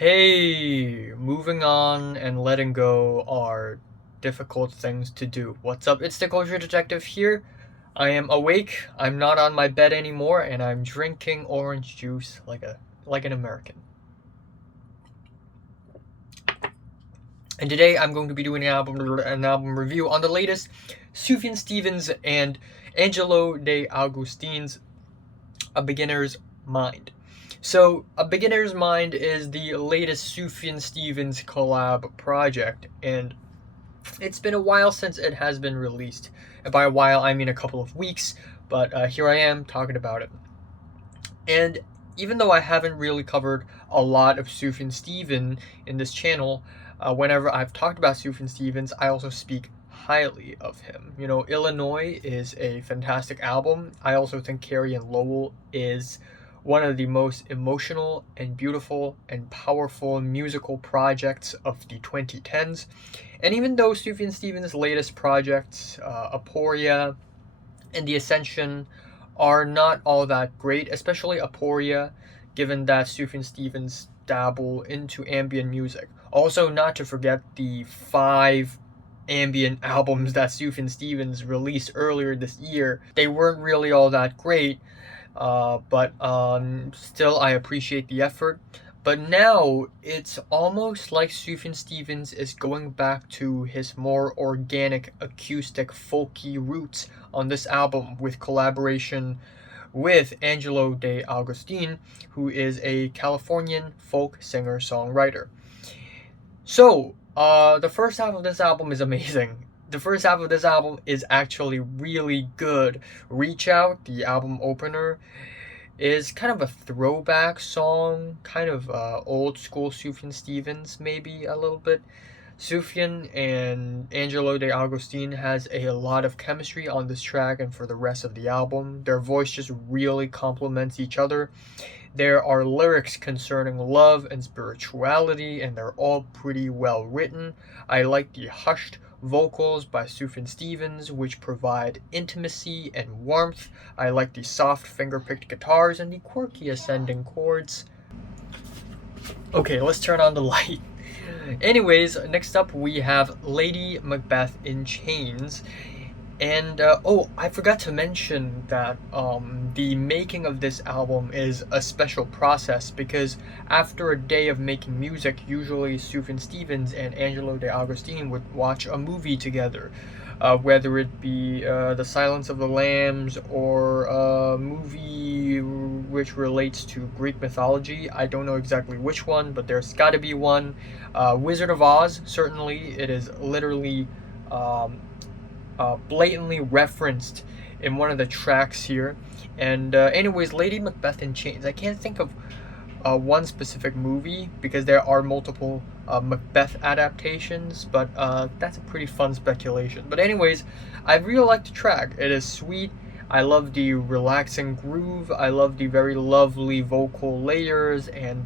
Hey, moving on and letting go are difficult things to do. What's up? It's the Culture Detective here. I am awake. I'm not on my bed anymore, and I'm drinking orange juice like an American. And today I'm going to be doing an album review on the latest Sufjan Stevens and Angelo De Augustine's A Beginner's Mind. So, A Beginner's Mind is the latest Sufjan Stevens collab project, and it's been a while since it has been released. And by a while, I mean a couple of weeks, but here I am talking about it. And even though I haven't really covered a lot of Sufjan Stevens in this channel, whenever I've talked about Sufjan Stevens, I also speak highly of him. You know, Illinois is a fantastic album. I also think Carrie and Lowell is one of the most emotional and beautiful and powerful musical projects of the 2010s. And even though Sufjan Stevens' latest projects, Aporia and The Ascension, are not all that great, especially Aporia, given that Sufjan Stevens dabble into ambient music. Also, not to forget the 5 ambient albums that Sufjan Stevens released earlier this year. They weren't really all that great, but still I appreciate the effort. But now it's almost like Sufjan Stevens is going back to his more organic, acoustic, folky roots on this album with collaboration with Angelo De Augustine, who is a Californian folk singer-songwriter. So, the first half of this album is amazing. The first half of this album is actually really good. Reach Out, the album opener, is kind of a throwback song, kind of old school Sufjan Stevens, maybe a little bit. Sufjan and Angelo De Augustine has a lot of chemistry on this track and for the rest of the album. Their voice just really complements each other. There are lyrics concerning love and spirituality, and they're all pretty well written. I like the hushed vocals by Sufjan Stevens, which provide intimacy and warmth. I like the soft finger-picked guitars and the quirky ascending chords. Okay, let's turn on the light. Anyways, next up we have Lady Macbeth in Chains. And, oh, I forgot to mention that the making of this album is a special process because after a day of making music, usually Sufjan Stevens and Angelo De Augustine would watch a movie together. Whether it be The Silence of the Lambs or a movie which relates to Greek mythology. I don't know exactly which one, but there's gotta be one. Wizard of Oz, certainly. It is literally blatantly referenced in one of the tracks here. And anyways, Lady Macbeth in Chains. I can't think of one specific movie because there are multiple Macbeth adaptations, but that's a pretty fun speculation. But anyways, I really like the track. It is sweet. I love the relaxing groove. I love the very lovely vocal layers, and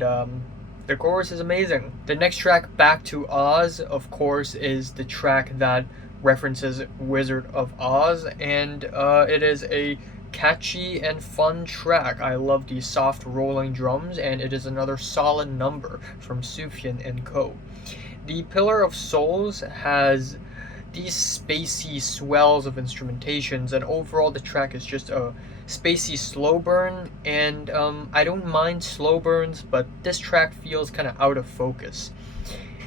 the chorus is amazing. The next track, Back to Oz, of course, is the track that references Wizard of Oz, and it is a catchy and fun track. I love the soft rolling drums, and it is another solid number from Sufjan and co. The Pillar of Souls has these spacey swells of instrumentations, and overall the track is just a spacey slow burn, and I don't mind slow burns, but this track feels kind of out of focus.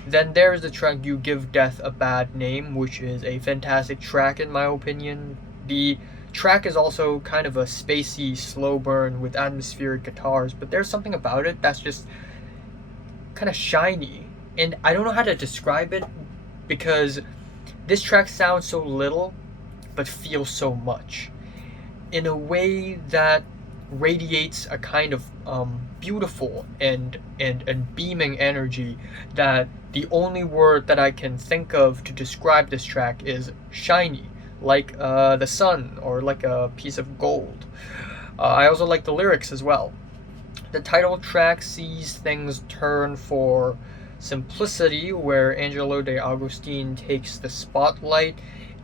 Then there's the track You Give Death a Bad Name, which is a fantastic track in my opinion. The track is also kind of a spacey slow burn with atmospheric guitars, but there's something about it that's just kind of shiny. And I don't know how to describe it because this track sounds so little but feels so much in a way that radiates a kind of beautiful and beaming energy that the only word that I can think of to describe this track is shiny, like the sun or like a piece of gold. I also like the lyrics as well. The title track sees things turn for simplicity, where Angelo De Augustine takes the spotlight.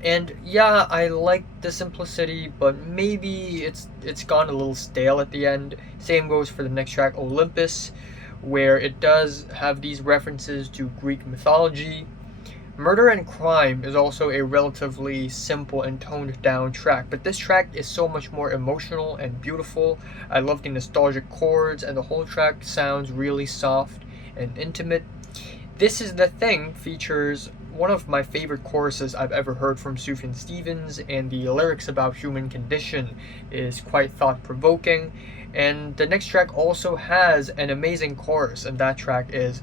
And yeah, I like the simplicity, but maybe it's gone a little stale at the end. Same goes for the next track, Olympus, where it does have these references to Greek mythology. Murder and Crime is also a relatively simple and toned down track, but this track is so much more emotional and beautiful. I love the nostalgic chords, and the whole track sounds really soft and intimate. This Is the Thing features one of my favorite choruses I've ever heard from Sufjan Stevens, and the lyrics about human condition is quite thought-provoking. And the next track also has an amazing chorus, and that track is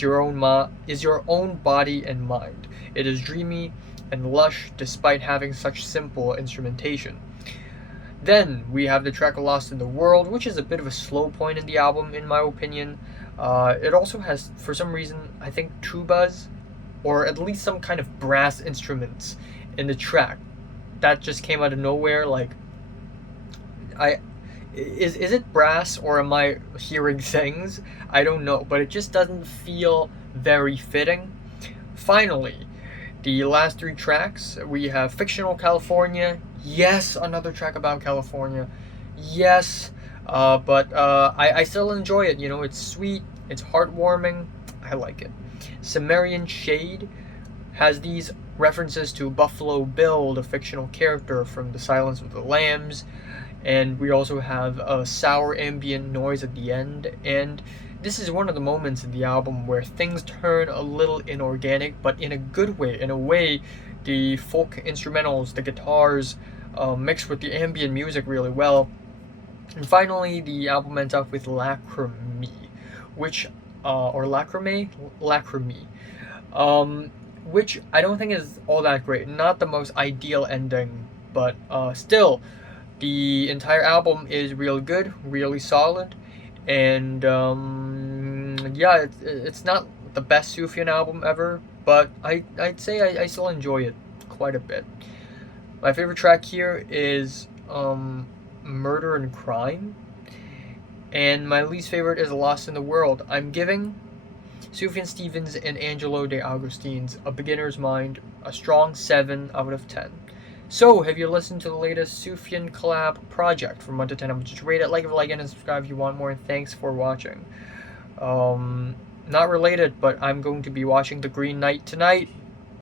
your own body and mind. It is dreamy and lush despite having such simple instrumentation. Then we have the track Lost in the World, which is a bit of a slow point in the album in my opinion. It also has, for some reason, I think tubas, or at least some kind of brass instruments in the track. That just came out of nowhere. Like, is it brass, or am I hearing things? I don't know, but it just doesn't feel very fitting. Finally, the last three tracks, we have Fictional California. Yes, another track about California. Yes, but I still enjoy it. You know, it's sweet, it's heartwarming. I like it. Cimmerian Shade has these references to Buffalo Bill, the fictional character from The Silence of the Lambs, and we also have a sour ambient noise at the end, and this is one of the moments in the album where things turn a little inorganic, but in a good way. In a way, the folk instrumentals, the guitars, mix with the ambient music really well. And finally, the album ends up with Lacrime, which, or Lacrime? Lacrime. Which I don't think is all that great. Not the most ideal ending, but still, the entire album is real good, really solid, and yeah, it's not the best Sufjan album ever, but I'd say I still enjoy it quite a bit. My favorite track here is Murder and Crime, and my least favorite is Lost in the World. I'm giving Sufjan Stevens and Angelo De Augustine's A Beginner's Mind a strong 7 out of 10. So, have you listened to the latest Sufjan collab project? From 1 to 10, I'm just rate it, like it, and subscribe if you want more, and thanks for watching. Not related, but I'm going to be watching The Green Knight tonight.